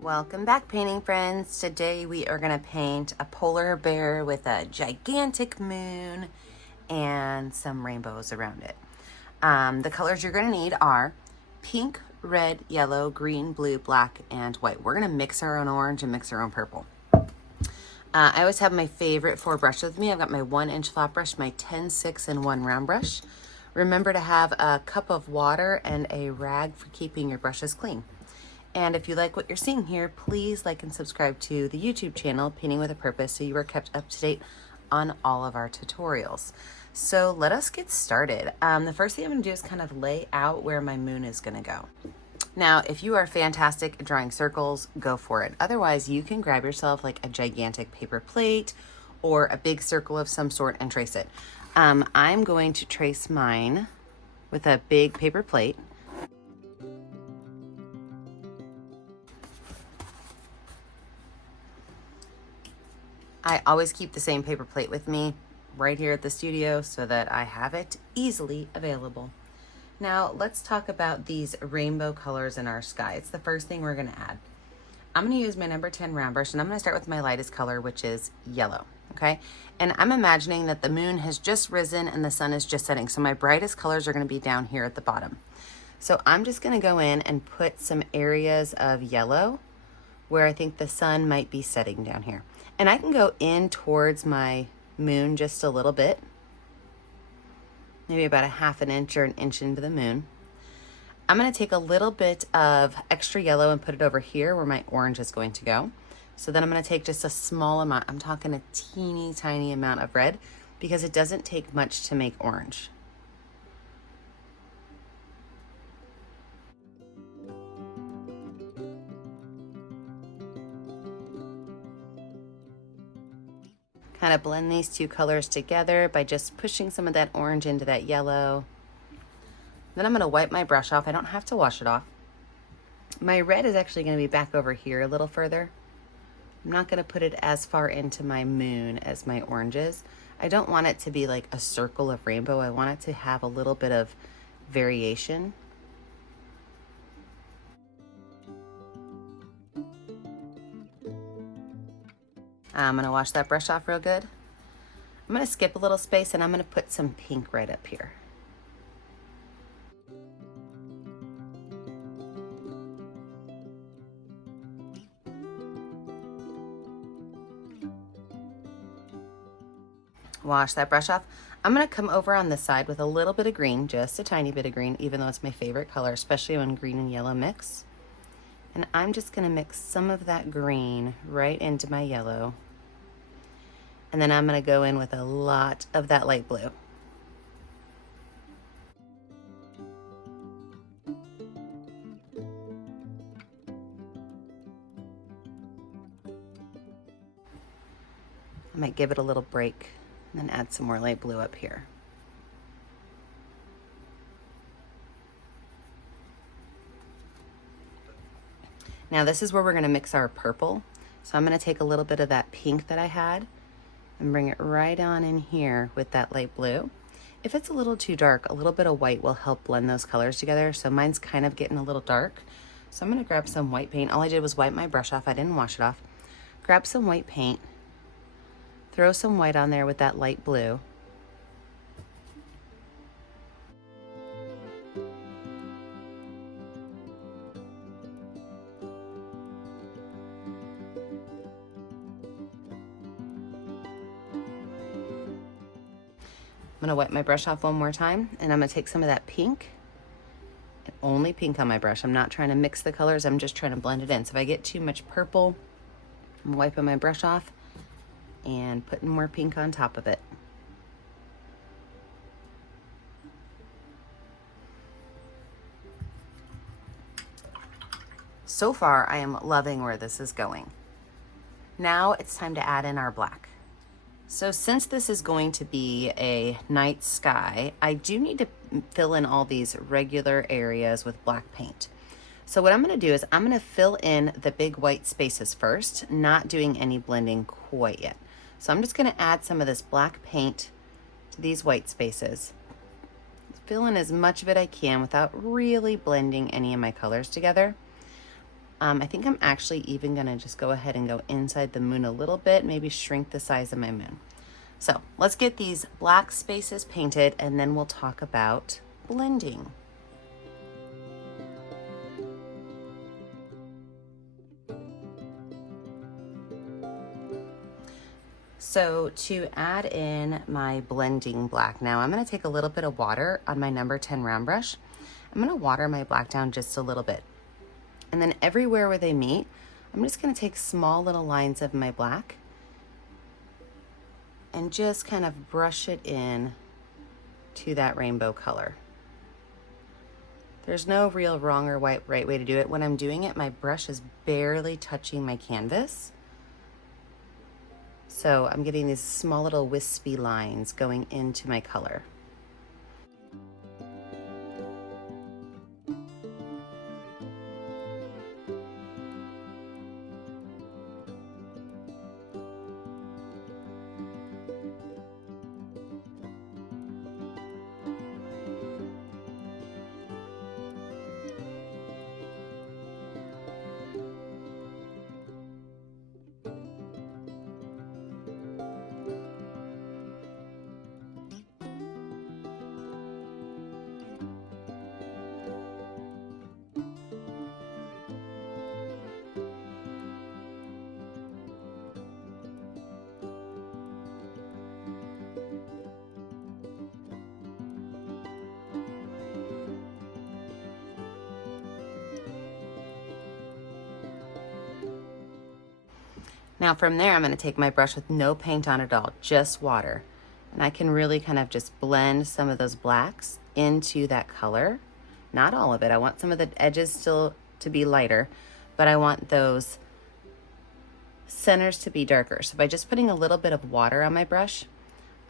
Welcome back, painting friends. Today we are going to paint a polar bear with a gigantic moon and some rainbows around it. The colors you're going to need are pink, red, yellow, green, blue, black, and white. We're going to mix our own orange and mix our own purple. I always have my favorite 4 brushes with me. I've got my 1-inch flat brush, my 10-6 and 1 round brush. Remember to have a cup of water and a rag for keeping your brushes clean. And if you like what you're seeing here, please like and subscribe to the YouTube channel, Painting with a Purpose, so you are kept up to date on all of our tutorials. So let us get started. The first thing I'm going to do is kind of lay out where my moon is going to go. Now, if you are fantastic at drawing circles, go for it. Otherwise, you can grab yourself like a gigantic paper plate or a big circle of some sort and trace it. I'm going to trace mine with a big paper plate. I always keep the same paper plate with me right here at the studio so that I have it easily available. Now let's talk about these rainbow colors in our sky. It's the first thing we're going to add. I'm going to use my number 10 round brush, and I'm going to start with my lightest color, which is yellow. Okay, and I'm imagining that the moon has just risen and the sun is just setting, so my brightest colors are going to be down here at the bottom. So I'm just going to go in and put some areas of yellow where I think the sun might be setting down here. And I can go in towards my moon just a little bit, maybe about a 1/2 inch or 1 inch into the moon. I'm going to take a little bit of extra yellow and put it over here where my orange is going to go. So then I'm going to take just a small amount, I'm talking a teeny tiny amount of red, because it doesn't take much to make orange. Kind of blend these 2 colors together by just pushing some of that orange into that yellow. Then I'm going to wipe my brush off. I don't have to wash it off. My red is actually going to be back over here a little further. I'm not going to put it as far into my moon as my orange is. I don't want it to be like a circle of rainbow. I want it to have a little bit of variation. I'm going to wash that brush off real good. I'm going to skip a little space and I'm going to put some pink right up here. Wash that brush off. I'm going to come over on this side with a little bit of green, just a tiny bit of green, even though it's my favorite color, especially when green and yellow mix. And I'm just going to mix some of that green right into my yellow. And then I'm going to go in with a lot of that light blue. I might give it a little break and then add some more light blue up here. Now this is where we're going to mix our purple. So I'm going to take a little bit of that pink that I had and bring it right on in here with that light blue. If it's a little too dark, a little bit of white will help blend those colors together. So mine's kind of getting a little dark. So I'm going to grab some white paint. All I did was wipe my brush off. I didn't wash it off. Grab some white paint. Throw some white on there with that light blue. I'm going to wipe my brush off one more time, and I'm going to take some of that pink, and only pink on my brush. I'm not trying to mix the colors, I'm just trying to blend it in. So if I get too much purple, I'm wiping my brush off and putting more pink on top of it. So far, I am loving where this is going. Now it's time to add in our black. So since this is going to be a night sky, I do need to fill in all these regular areas with black paint. So what I'm going to do is I'm going to fill in the big white spaces first, not doing any blending quite yet. So I'm just going to add some of this black paint to these white spaces. Fill in as much of it I can without really blending any of my colors together. I think I'm actually even gonna just go ahead and go inside the moon a little bit, maybe shrink the size of my moon. So let's get these black spaces painted and then we'll talk about blending. So to add in my blending black now, I'm going to take a little bit of water on my number 10 round brush. I'm going to water my black down just a little bit. And then everywhere where they meet, I'm just going to take small little lines of my black and just kind of brush it in to that rainbow color. There's no real wrong or right way to do it. When I'm doing it, my brush is barely touching my canvas. So I'm getting these small little wispy lines going into my color. Now from there, I'm going to take my brush with no paint on at all, just water. And I can really kind of just blend some of those blacks into that color. Not all of it. I want some of the edges still to be lighter, but I want those centers to be darker. So by just putting a little bit of water on my brush,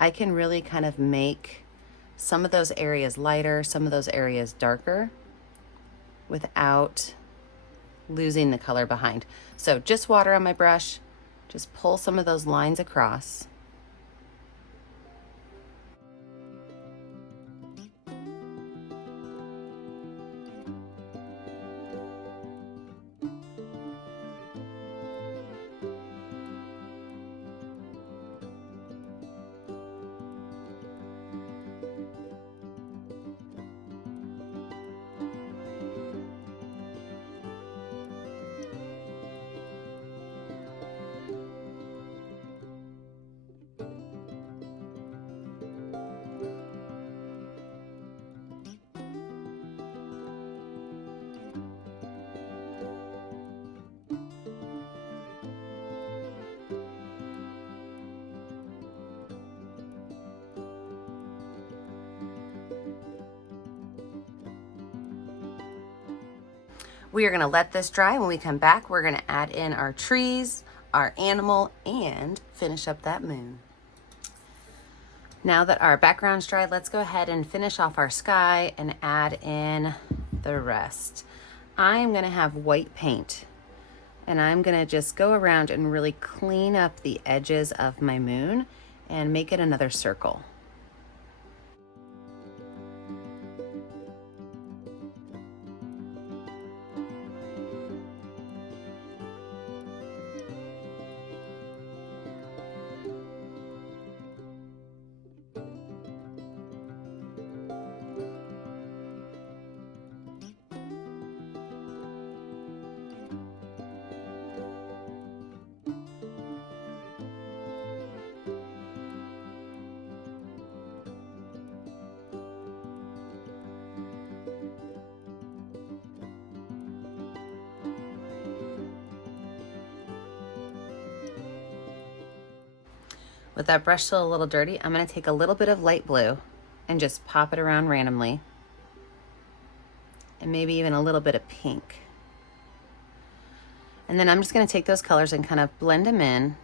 I can really kind of make some of those areas lighter, some of those areas darker without losing the color behind. So just water on my brush. Just pull some of those lines across. We are going to let this dry. When we come back, we're going to add in our trees, our animal, and finish up that moon. Now that our background's dry, let's go ahead and finish off our sky and add in the rest. I'm going to have white paint, and I'm going to just go around and really clean up the edges of my moon and make it another circle. With that brush still a little dirty, I'm going to take a little bit of light blue and just pop it around randomly. And maybe even a little bit of pink. And then I'm just going to take those colors and kind of blend them in.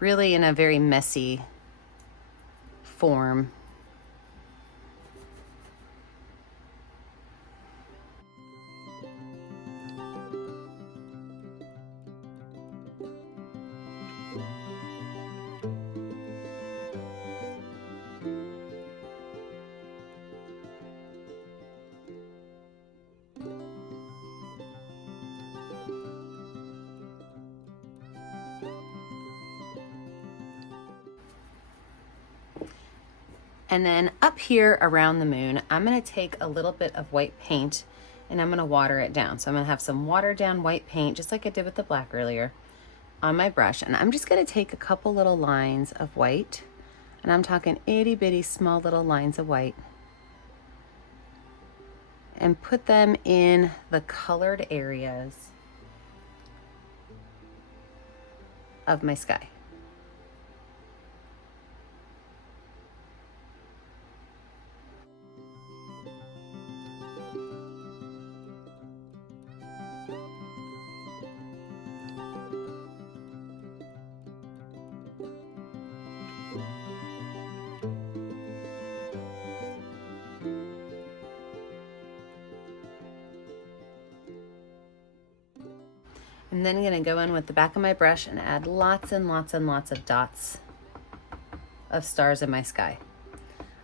Really in a very messy form. And then up here around the moon, I'm gonna take a little bit of white paint and I'm gonna water it down. So I'm gonna have some watered down white paint, just like I did with the black earlier, on my brush. And I'm just gonna take a couple little lines of white, and I'm talking itty bitty small little lines of white, and put them in the colored areas of my sky. I'm then gonna go in with the back of my brush and add lots and lots and lots of dots of stars in my sky.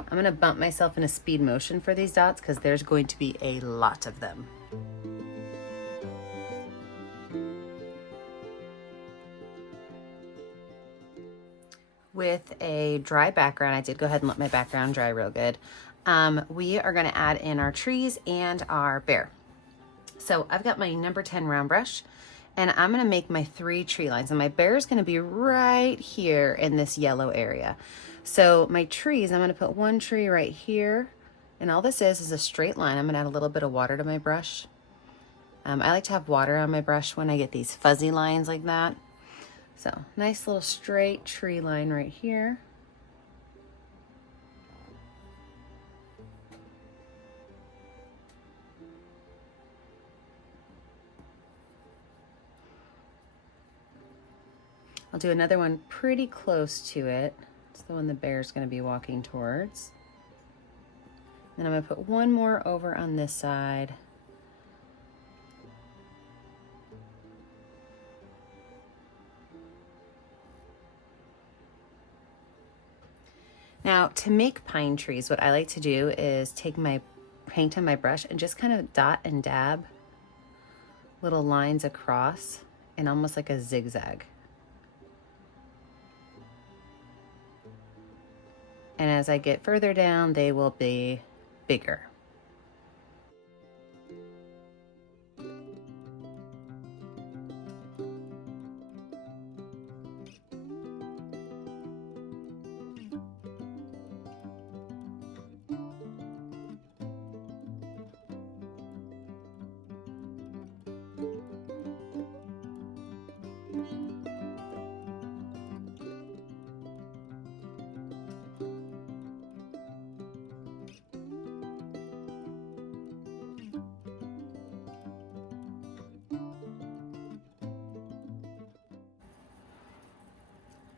I'm gonna bump myself in a speed motion for these dots because there's going to be a lot of them. With a dry background, I did go ahead and let my background dry real good. We are gonna add in our trees and our bear. So I've got my number 10 round brush, and I'm gonna make my 3 tree lines, and my bear is gonna be right here in this yellow area. So my trees, I'm gonna put 1 tree right here, and all this is a straight line. I'm gonna add a little bit of water to my brush. I like to have water on my brush when I get these fuzzy lines like that. So nice little straight tree line right here. I'll do another one pretty close to it. It's the one the bear's gonna be walking towards. Then I'm gonna put 1 more over on this side. Now, to make pine trees, what I like to do is take my paint on my brush and just kind of dot and dab little lines across in almost like a zigzag. And as I get further down, they will be bigger.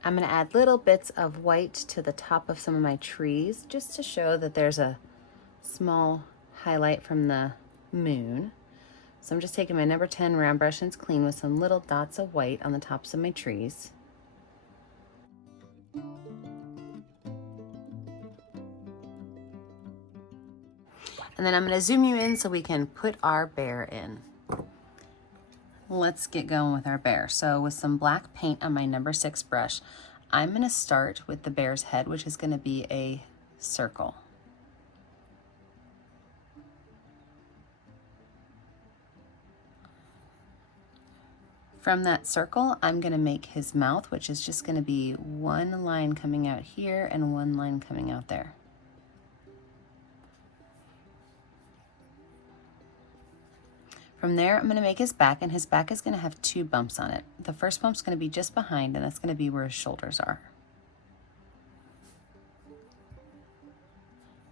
I'm going to add little bits of white to the top of some of my trees just to show that there's a small highlight from the moon. So I'm just taking my number 10 round brush, and it's clean, with some little dots of white on the tops of my trees. And then I'm going to zoom you in so we can put our bear in. Let's get going with our bear. So with some black paint on my number 6 brush, I'm going to start with the bear's head, which is going to be a circle. From that circle, I'm going to make his mouth, which is just going to be 1 line coming out here and 1 line coming out there. From there, I'm going to make his back, and his back is going to have 2 bumps on it. The first bump's going to be just behind, and that's going to be where his shoulders are.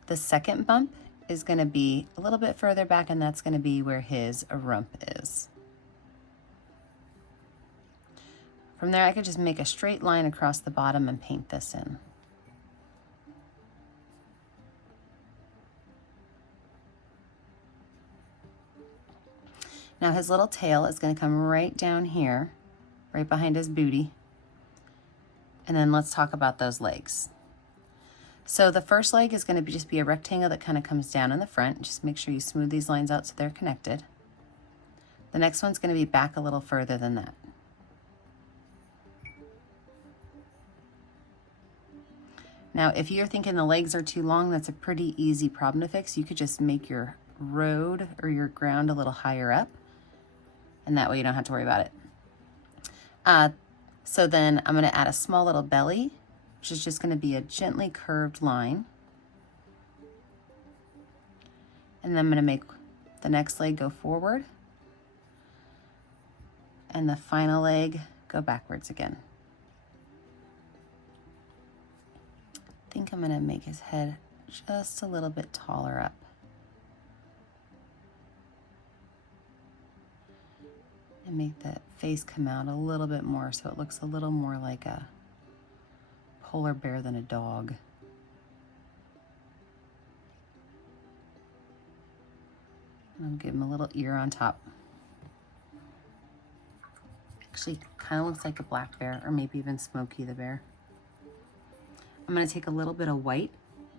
The second bump is going to be a little bit further back, and that's going to be where his rump is. From there, I could just make a straight line across the bottom and paint this in. Now his little tail is going to come right down here, right behind his booty. And then let's talk about those legs. So the first leg is going to just be a rectangle that kind of comes down in the front. Just make sure you smooth these lines out so they're connected. The next one's going to be back a little further than that. Now, if you're thinking the legs are too long, that's a pretty easy problem to fix. You could just make your road or your ground a little higher up, and that way you don't have to worry about it. So then I'm gonna add a small little belly, which is just gonna be a gently curved line. And then I'm gonna make the next leg go forward, and the final leg go backwards again. I think I'm gonna make his head just a little bit taller up. And make the face come out a little bit more so it looks a little more like a polar bear than a dog. And I'll give him a little ear on top. Actually, kind of looks like a black bear, or maybe even Smokey the bear. I'm going to take a little bit of white,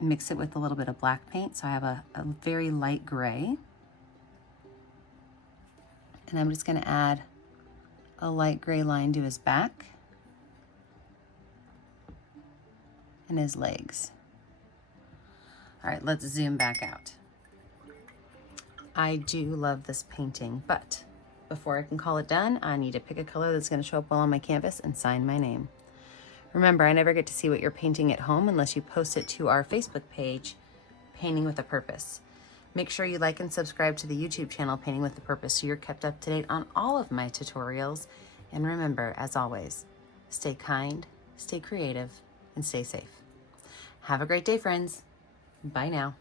mix it with a little bit of black paint, so I have a very light gray. And I'm just going to add a light gray line to his back and his legs. All right, let's zoom back out. I do love this painting, but before I can call it done, I need to pick a color that's going to show up well on my canvas and sign my name. Remember, I never get to see what you're painting at home unless you post it to our Facebook page, Painting with a Purpose. Make sure you like and subscribe to the YouTube channel, Painting with a Purpose, so you're kept up to date on all of my tutorials. And remember, as always, stay kind, stay creative, and stay safe. Have a great day, friends. Bye now.